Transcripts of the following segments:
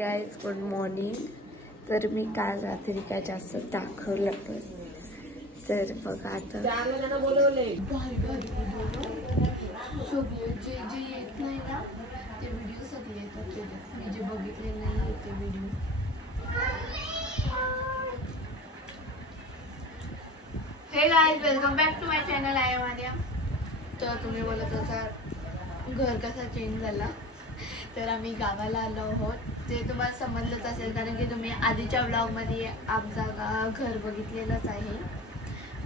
Guys, good morning. तर मी काल रात्री काय जास्त दाखवलं पण, तर बघा आता जे येत नाही ना ते व्हिडिओ सगळे येतात. मी जे बघितले नाही ते video. Hey guys, welcome back to my channel. आहे माझ्या. तर तुम्ही बोलत असाल घर कसा चेंज झाला, तर आम्ही गावाला आलो आहोत. ते तुम्हाला समजलंच असेल, कारण की तुम्ही आधीच्या व्लॉगमध्ये आमचा घर बघितलेलंच आहे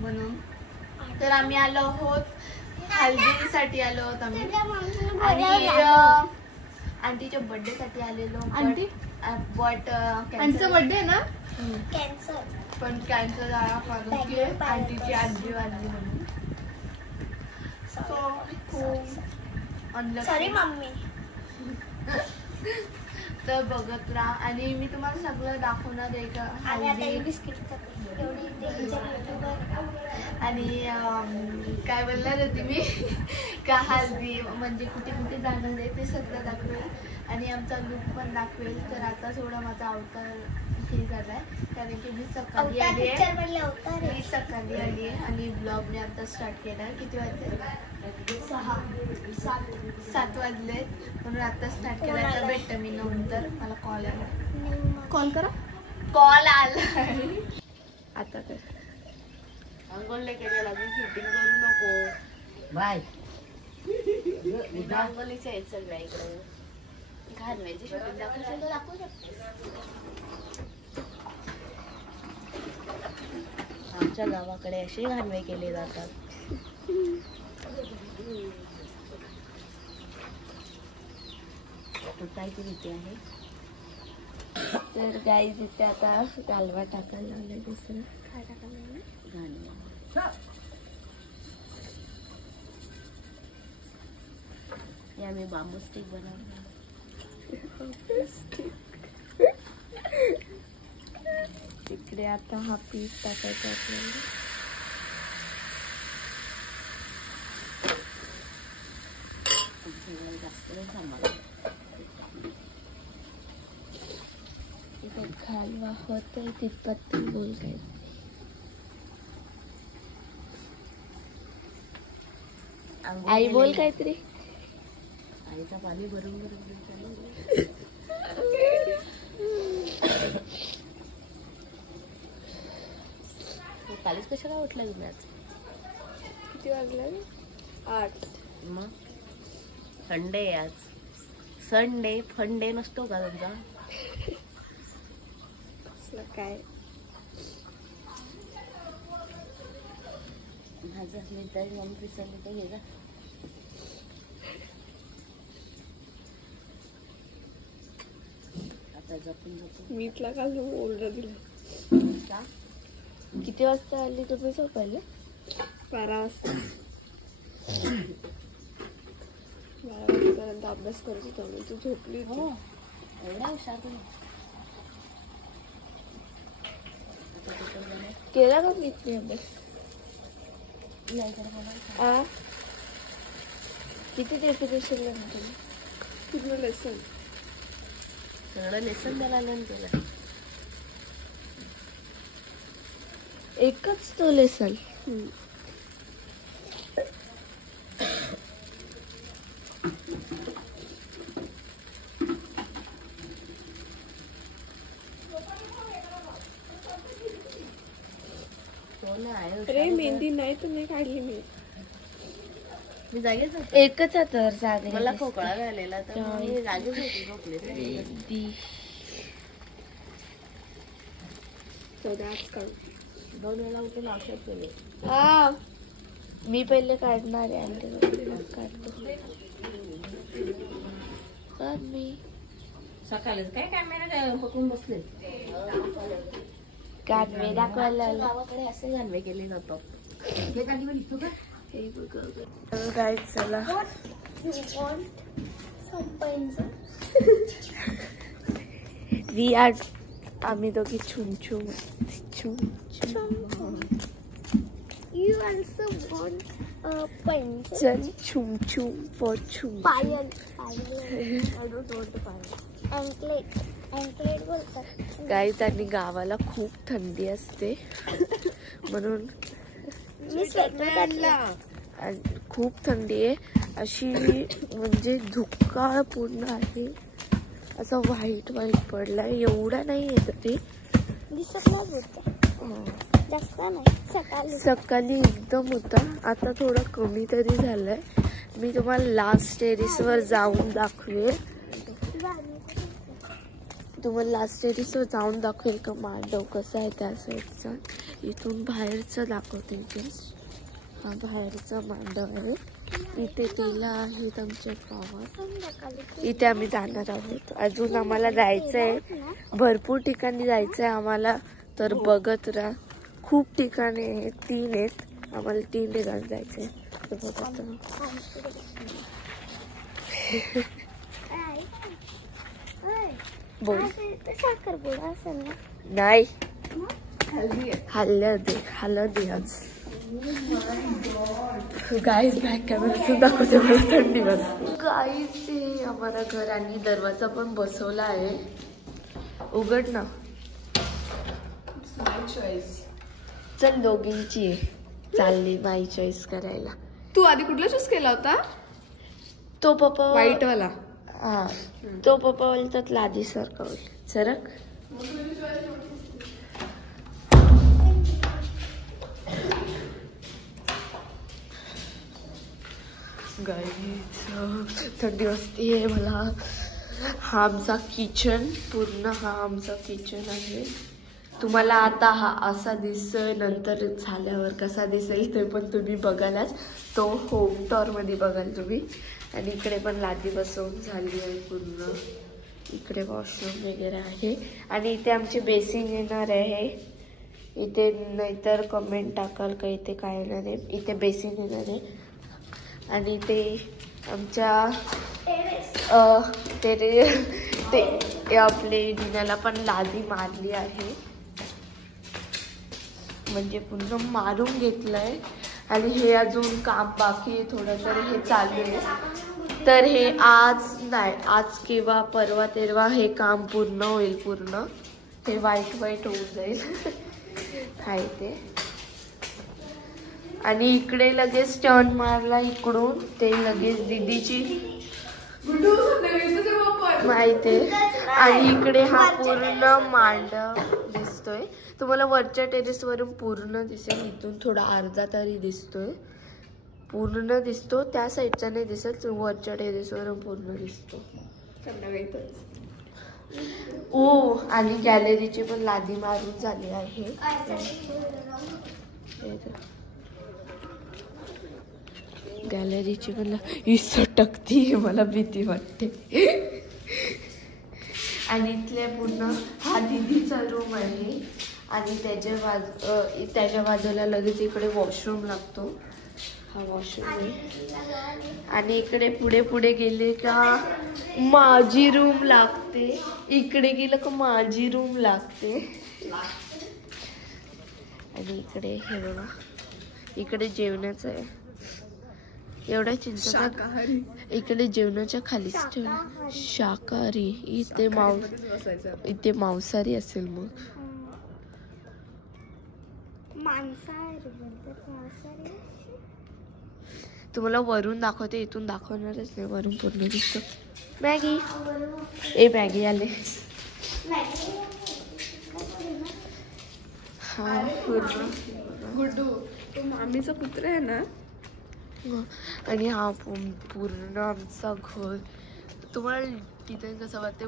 म्हणून. तर आम्ही आलो आहोत हल्दीसाठी आलो आहोत आम्ही, आणि आंटीच्या बर्थडेसाठी आलेलो. आंटी बट आंटीचा बर्थडे ना, कॅन्सर पण कॅन्सर झाला कारण की आंटीची आजी वाढली म्हणून. सो खूप सॉरी मम्मी. तर बघत राहा आणि मी तुम्हाला सगळं दाखवणार आहे का हल्दी. आणि काय बोलणार होती मी का हल्दी म्हणजे कुठे कुठे जाणार आहे ते सगळं दाखवेल आणि आमचा लुक पण दाखवेल. तर आता थोडा माझा अवतार हे झालाय, कारण की मी सकाळी आली आहे आणि ब्लॉग मी आता स्टार्ट केला. किती वाजले? 7 वाजले, म्हणून आता स्टार्ट केला. तर भेटतं मी नंतर. मला कॉल आला. कॉल करा. कॉल आला आता. तर अंघोळ केलेला शूटिंग करू नको बाय. अंघोळीचे आहेत सगळ्या इकडे. घालवायची शूटिंग दाखवू शकते. आमच्या गावाकडे असे घालवे केले जातात. तुटायची भीती आहे. तर गाईज इथे आता गालवा टाकायला लावलाय. दुसरं काय टाकायला लावलंय? या मी बांबू स्टिक बनवला. तिकडे आता हा पीस टाकायचा आपल्याला. इथे घालवा होतोय तितपत तू बोल काय. आई बोल काहीतरी. आईचा पाणी भरून भरून चालू. कालीच कशाला उठला तुम्ही आज? किती वाजले? 8. मग संडे आज. संडे फंडे नसतो का तुमचा? काय माझं मी तर मम्मी विसरले तर घे. आता जपून जपून मी तुला काल ऑर्डर दिला. किती वाजता आली तुम्ही झोपायला? 12 वाजता. 12 वाजेपर्यंत अभ्यास करत होता मी. तू झोपली होती. हो, एवढा हुशार तुम्ही. केला का मी इतनी अभ्यास? नाही करत. किती डेफिनेशन लागलं तुला? पूर्ण लेसन. सगळं लेसन द्यायला आलं तुला. एकच तो लेसन. अरे मेहंदी नाही तर नाही काढली मी जागेच होते. एकच तर जागे. मला खोकळा झालेला तर मी जागेच होती. झोपले आजकाल 2 वेळा उठून औषध केले. मी पहिले काढणार आहे आणि काढतो. मी सकाळीच काय कॅमेरा पकडून बसले. गाणवे दाखवायला गावाकडे असे गाणवे केले जातात. गाईड चला. वी आर आम्ही दोघी छुम छुम छुम छुम. You also want pencil? Chum chum for chum. Payal. I don't want the payal. Anklet. Anklet बोलतात. गाईज आणि गावाला खूप थंडी असते म्हणून मी स्वेटर घातला. आणि खूप थंडी आहे अशी म्हणजे धुक्काळ पूर्ण आहे. असं व्हाईट पडलाय. एवढा नाही आहे तरी दिसत नाही होतं. जास्त नाही. सकाळी एकदम होता. आता थोडा कमी तरी झालाय. मी तुम्हाला लास्ट टेरेसवर जाऊन दाखवेल. का मांडव कसा आहे त्या साईडचा. इथून बाहेरचं दाखवते. हा बाहेरचा मांडव आहे. इथे तिला आहेत आमच्या गावात. इथे आम्ही जाणार आहोत. अजून आम्हाला जायचं आहे. भरपूर ठिकाणी जायचं आहे आम्हाला. तर बघत राहा. खूप ठिकाणे आहेत. 3 आहेत. आम्हाला 3 ठिकाणी जायचं आहे. बोल. साखरपुडा असेल ना. नाही हल्दी आज. गाईज बॅक कॅमेरा दाखवते मला थंडी वाजते. गाईज ते आम्हाला घर आणि दरवाजा पण बसवला आहे. उघड ना. चल दोघींची चालली माय चॉईस करायला. तू आधी कुठला चूज केला होता? तो पप्पा व्हाईट वाला. हा तो पप्पा बोलतात लादी सारखा बोल. सरक. थंडी वाजते मला. हा आमचा किचन पूर्ण. हा आमचा किचन आहे. तुम्हाला आता हा असा दिसतोय. नंतर झाल्यावर कसा दिसेल ते पण तुम्ही बघालच. तो होम टॉर मध्ये बघाल तुम्ही. आणि इकडे पण लादी बसवून झाली आहे पूर्ण. इकडे वॉशरूम वगैरे आहे. आणि इथे आमचे बेसिंग येणार आहे. इथे नाहीतर कमेंट टाकाल का इथे काय येणार आहे. इथे बेसिंग येणार आहे. आणि ते आमच्या ते आपले दिनाला पण लादी मारली आहे. म्हणजे पूर्ण मारून घेतलंय. आणि हे अजून काम बाकी आहे थोडं. तर हे चालू आहे. तर हे आज नाही, आज किंवा परवा तेरवा हे काम पूर्ण होईल. पूर्ण हे व्हाईट होऊन जाईल. हाय ते. आणि इकडे लगेच टर्न मारला इकडून. ते लगेच दीदीची माहिती. आणि इकडे हा पूर्ण मांडव दिसतोय. तुम्हाला वरच्या टेरेस वरून पूर्ण दिसेल. इथून थोडा अर्धा तरी दिसतोय. पूर्ण दिसतो. त्या साईडचा नाही दिसत. वरच्या टेरेस वरून पूर्ण दिसतो. ओ आणि गॅलरीची पण लादी मारून झाली आहे. गॅलरीची पण सटकती. मला भीती वाटते. आणि इथल्या पूर्ण हा दीदीचा रूम आहे. आणि त्याच्या बाजूला लगेच इकडे वॉशरूम लागतो. हा वॉशरूम आहे. आणि इकडे पुढे गेले का माझी रूम लागते. इकडे गेलं का माझी रूम लागते. आणि इकडे हे बघा. इकडे जेवणाचं आहे. एवढा चिंता. इकडे जेवणाच्या खालीच ठेवलं शाकाहारी. इथे मांसाहारी असेल. मग तुम्हाला वरून दाखवते. इथून दाखवणारच नाही. वरून पूर्ण दिसतो. मॅगी आले. हा पूर्ण गुड्डू तो मामीचा पुत्र आहे ना. आणि हा पूर्ण आमचा घर. तुम्हाला तिथे कसं वाटते.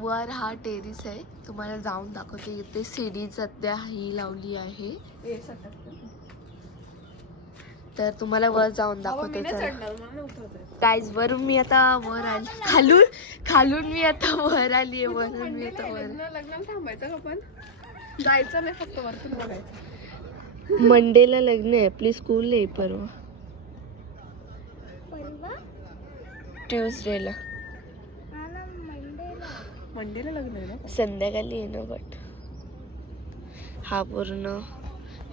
वर हा टेरिस आहे. तुम्हाला जाऊन दाखवते. इथे सीडी सध्या ही लावली आहे. तर तुम्हाला वर जाऊन दाखवते. गाईज वरून मी आता वर आली. खालून मी आता वर आली आहे. वरून मी आता वर. लग्नाला थांबायचं का पण. जायचं नाही फक्त वरतून बघायचं. मंडेला लग्न आहे. आपली स्कूल आहे परवा. ट्यूजडेला. मंडेला लग्न आहे ना. संध्याकाळी आहे ना. बट हा पूर्ण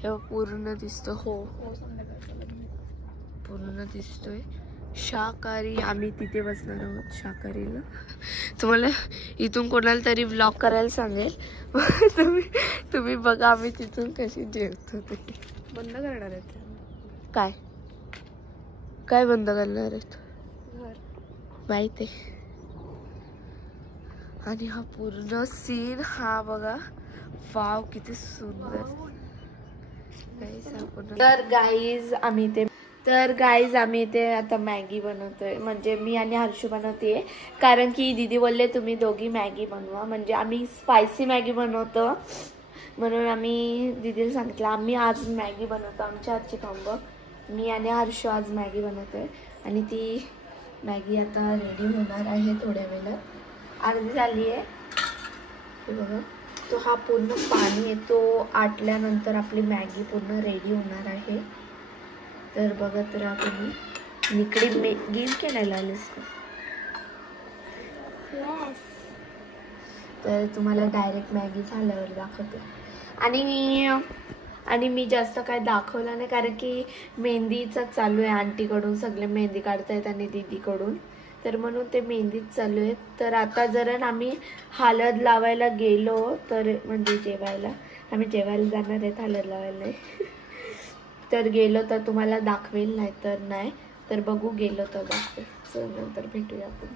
हे पूर्ण दिसतो. हो पूर्ण दिसतोय. शाकाहारी आम्ही तिथे बसणार आहोत शाकाहारीला. तुम्हाला इथून कोणाला तरी व्लॉग करायला सांगेल. तुम्ही बघा आम्ही तिथून कशी जेवतो ते. बंद करणार आहेत काय काय बंद करणार आहेत माहित आहे. आणि हा पूर्ण सीन हा बघा. वाव किती सुंदर. तर गाईज आम्ही इथे आता मॅगी बनवतोय. म्हणजे मी आणि हर्षू बनवते कारण की दीदी बोलले तुम्ही दोघी मॅगी बनवा. म्हणजे आम्ही स्पायसी मॅगी बनवतो म्हणून आम्ही दीदीला सांगितलं आम्ही आज मॅगी बनवतो. आमच्या हातची खाऊन बघ. मी आणि हर्षू आज मॅगी बनवतोय आणि ती मॅगी आता रेडी होणार आहे थोड्या वेळात. अर्धी झाली आहे बघा. तो हा पूर्ण पाणी येतो आटल्यानंतर आपली मॅगी पूर्ण रेडी होणार आहे. तर बघत राहा तुम्ही. इकडे गेम खेळायला आलेस का? तर तुम्हाला डायरेक्ट मॅगी झाल्यावर दाखवते. आणि मी जास्त काय दाखवलं नाही कारण की मेहंदीचा चालू आहे. आंटीकडून सगळे मेहंदी काढतायत आणि दीदीकडून. तर म्हणून ते मेहंदीच चालू आहे. तर आता जर आम्ही हळद लावायला गेलो तर म्हणजे जेवायला आम्ही जेवायला जाणार आहेत. हळद लावायला नाही. तर गेलो तर तुम्हाला दाखवेल नाही तर नाही. तर बघू गेलो तर दाखवेल. सो नंतर भेटूया आपण.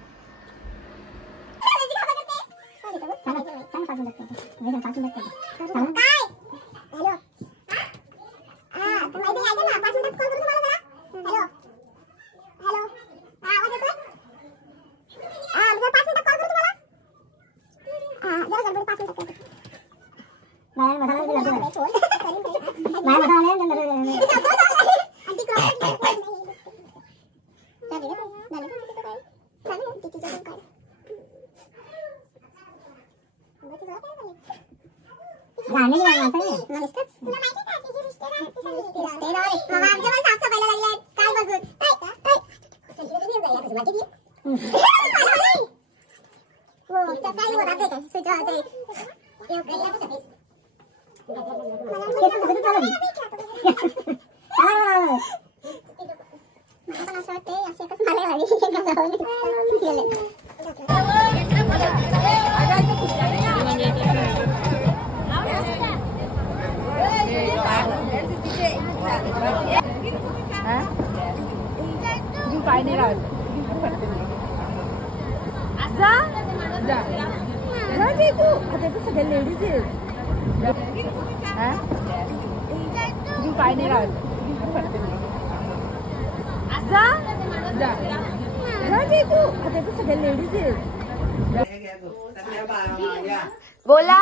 बोला.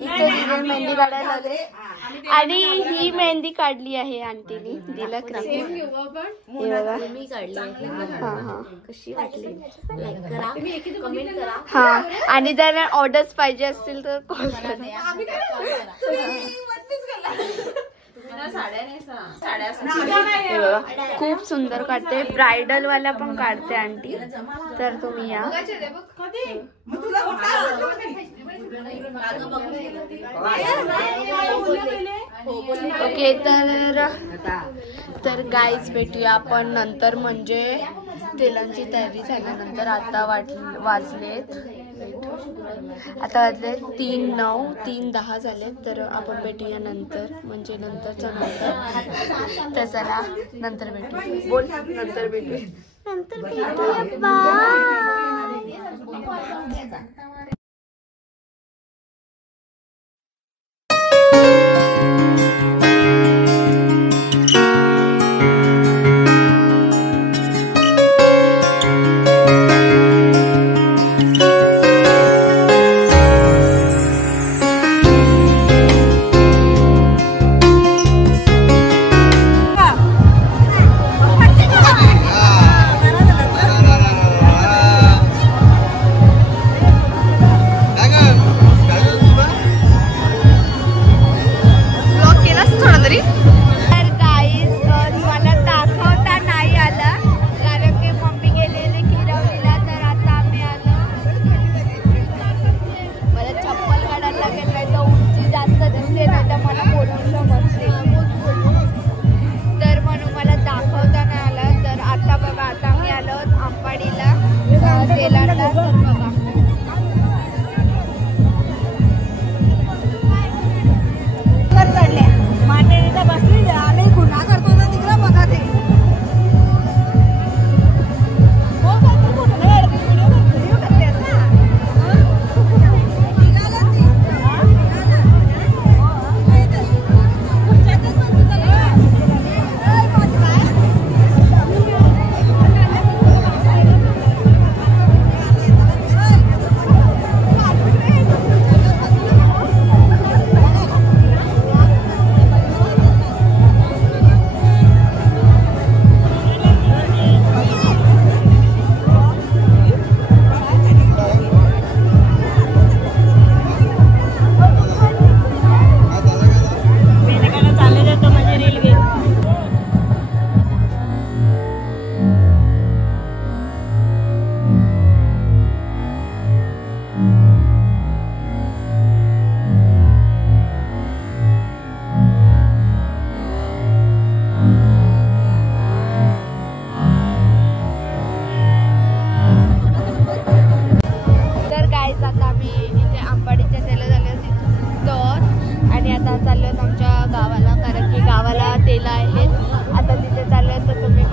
इथे दीदी मेहंदी काढायला लागले आणि ही मेहंदी काढली आहे आंटीनी. दिला मी काढली. हा हा कशी वाटली हा. आणि जर ऑर्डर्स पाहिजे असतील तर कॉल करा. खूप सुंदर काढते. ब्रायडल वाला पण काढते आंटी. तर तुम्ही या. ओके तर गाईज भेटूया आपण नंतर. म्हणजे तेलांची तयारी झाल्यानंतर. आता वाजलेत 3:09 3:10 झाले. तर आपण भेटूया नंतर. म्हणजे नंतरच्या नंतर. तर चला नंतर भेटू. बोल नंतर भेटूया.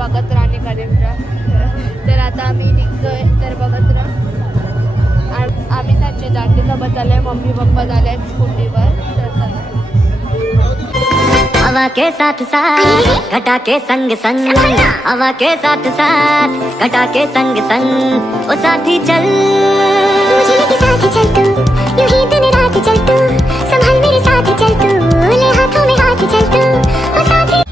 बघत राहा आणि करेक्ट राहा. तर आता आम्ही निघतोय, तर बघत राहा. आम्ही त्यांच्या दांडीसोबत चाललोय, मम्मी पप्पा झाले स्कूटीवर. तर चला. हवा के साथ साथ घटा के संग संग, हवा के साथ साथ घटा के संग संग, ओ साथी चल मुझे लेके साथ चल तू, यूं ही दिन रात चल तू, संभल मेरे साथ चल तू, ले हाथों में हाथ चल तू, ओ साथी.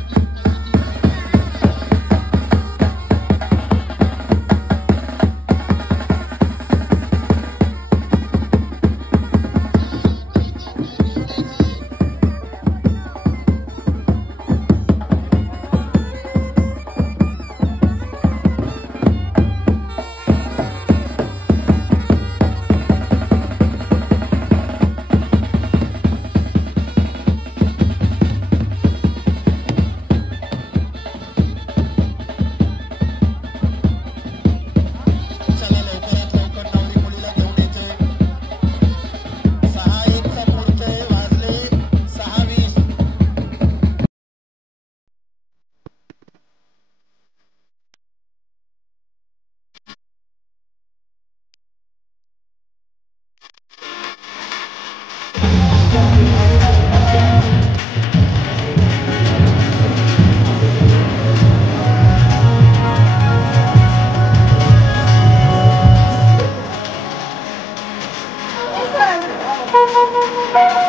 Thank you.